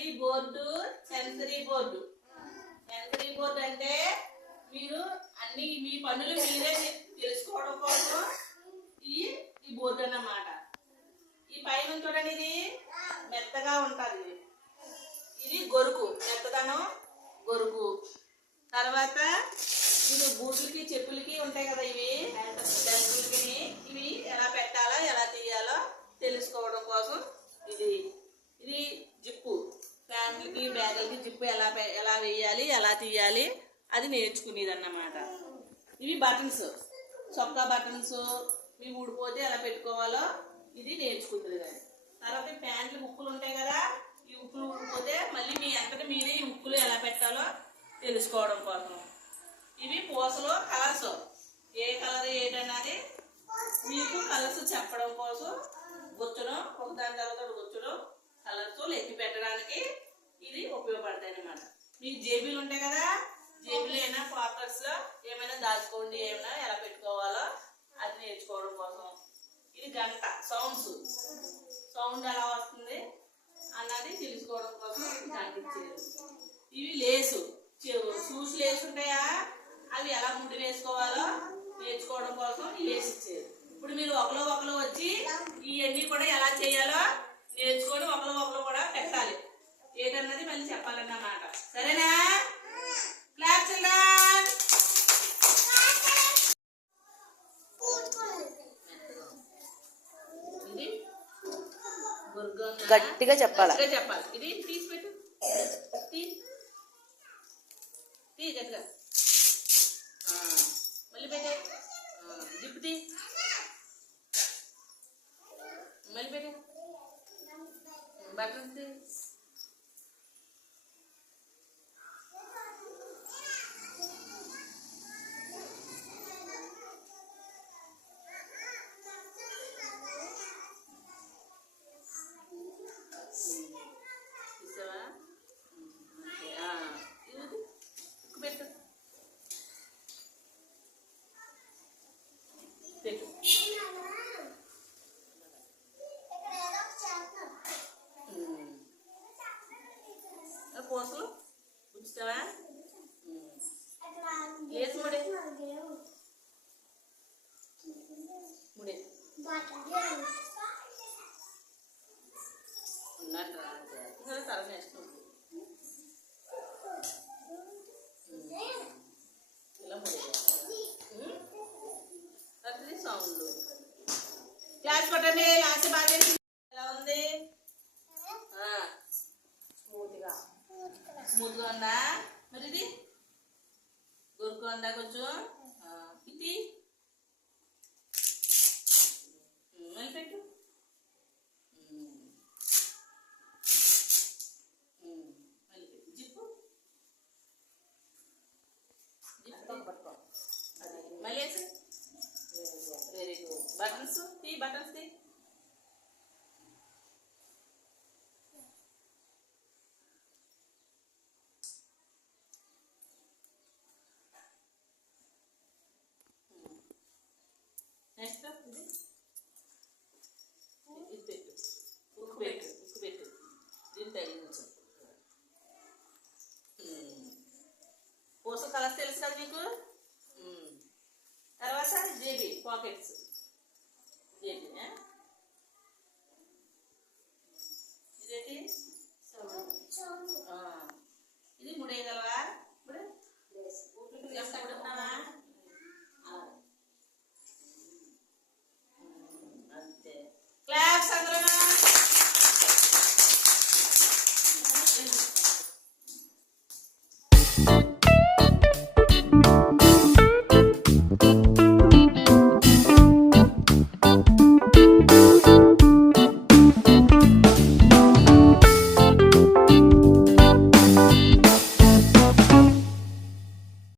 చూడండి board sensory board. Sensory board అంటే మీరు అన్ని మీ పనులు మీరే తెలుసుకోవడం కోసం ఈ బోర్డు అన్నమాట. ఈ పైన చూడండి ఇది మెత్తగా ఉంటుంది. ఇది గొరుగు, మెత్తదనం గొరుగు. తర్వాత ఇది బూట్లకి చెప్పులకి ఉంటాయి కదా, ఇవి బెల్ట్లకి. ఇవి ఎలా పెట్టాలో ఎలా తీయాలో తెలుసుకోవడం కోసం ఇది జిప్పు. ఫ్యామిలీకి బ్యాగులకి జిప్పు ఎలా వేయాలి ఎలా తీయాలి అది నేర్చుకునేది అన్నమాట. ఇవి బటన్స్, చొక్కా బటన్స్. ఇవి ఊడిపోతే ఎలా పెట్టుకోవాలో ఇది నేర్చుకుంటుంది. తర్వాత ప్యాంట్లు ఉక్కులు ఉంటాయి కదా, ఈ ఉక్కులు ఊడిపోతే మళ్ళీ మీ అంతటా మీరే ఈ ఉక్కులు ఎలా పెట్టాలో తెలుసుకోవడం కోసం. ఇవి పూసలు కలర్స్, ఏ కలర్ ఏంటన్నది మీకు కలర్స్ చెప్పడం కోసం గుచ్చడం, ఒకదాని తర్వాత గుచ్చడం, కలర్స్ లెక్కి పెట్టడానికి ఇది ఉపయోగపడతాయి అన్నమాట. మీకు జేబీలు ఉంటాయి కదా, జేబీలు అయినా పాకెట్స్ లో ఏమైనా దాచుకోండి, ఏమైనా ఎలా పెట్టుకోవాలో అది నేర్చుకోవడం కోసం. ఇది గంట, సౌండ్ ఎలా వస్తుంది అన్నది తెలుసుకోవడం కోసం గంట ఇచ్చారు. ఇవి లేసు, షూస్ లేసు ఉంటాయా, అవి ఎలా ముడి వేసుకోవాలో నేర్చుకోవడం కోసం లేసు ఇచ్చారు. ఇప్పుడు మీరు ఒకరు వచ్చి ఇవన్నీ కూడా ఎలా చేయాలో నేర్చుకొని ఒకరు కూడా పెట్టాలి. ఏంటన్నది మళ్ళీ చెప్పాలన్నమాట. సరేనా? Clap children. ఇది గట్టిగా చెప్పాలి. ఇది తీసి పెట్టు, గట్టిగా మళ్ళీ పెట్టే, జిప్పు తీ, మళ్ళీ పెట్టే, బటన్స్ తీ. పూసలు ఉంచుతావా? లేసు ముడే ఉన్నట్టు తల నేర్చుకుంటుంది. ఇలా ముడే అది సౌండ్. క్లాస్ కొట్టండి. లాస్ట్ బాగా ఎలా ఉంది? స్మూత్గా ఉందా? మరి ఇది గొరుకు ఉందా కొంచెం? ఇది మళ్ళీ పెట్టు. మళ్ళీ పెట్టు. జిప్పు పట్టుకో, మళ్ళీ వేసి. Very good. బటన్స్ తీ, బటన్స్ తీ. నెక్స్ట్ ఇది పెట్టు, ఉక్కు పెట్టు, దీన్ని తగిలించు. పూస కలర్స్ తెలుసు కదా మీకు. తర్వాత జేబీ పాకెట్స్, జేబీ ఇదేంటి ఇది ముడేయగలవా? ఇప్పుడు ముడుతున్నావా? అంతే. క్లాప్స్ అందరూ.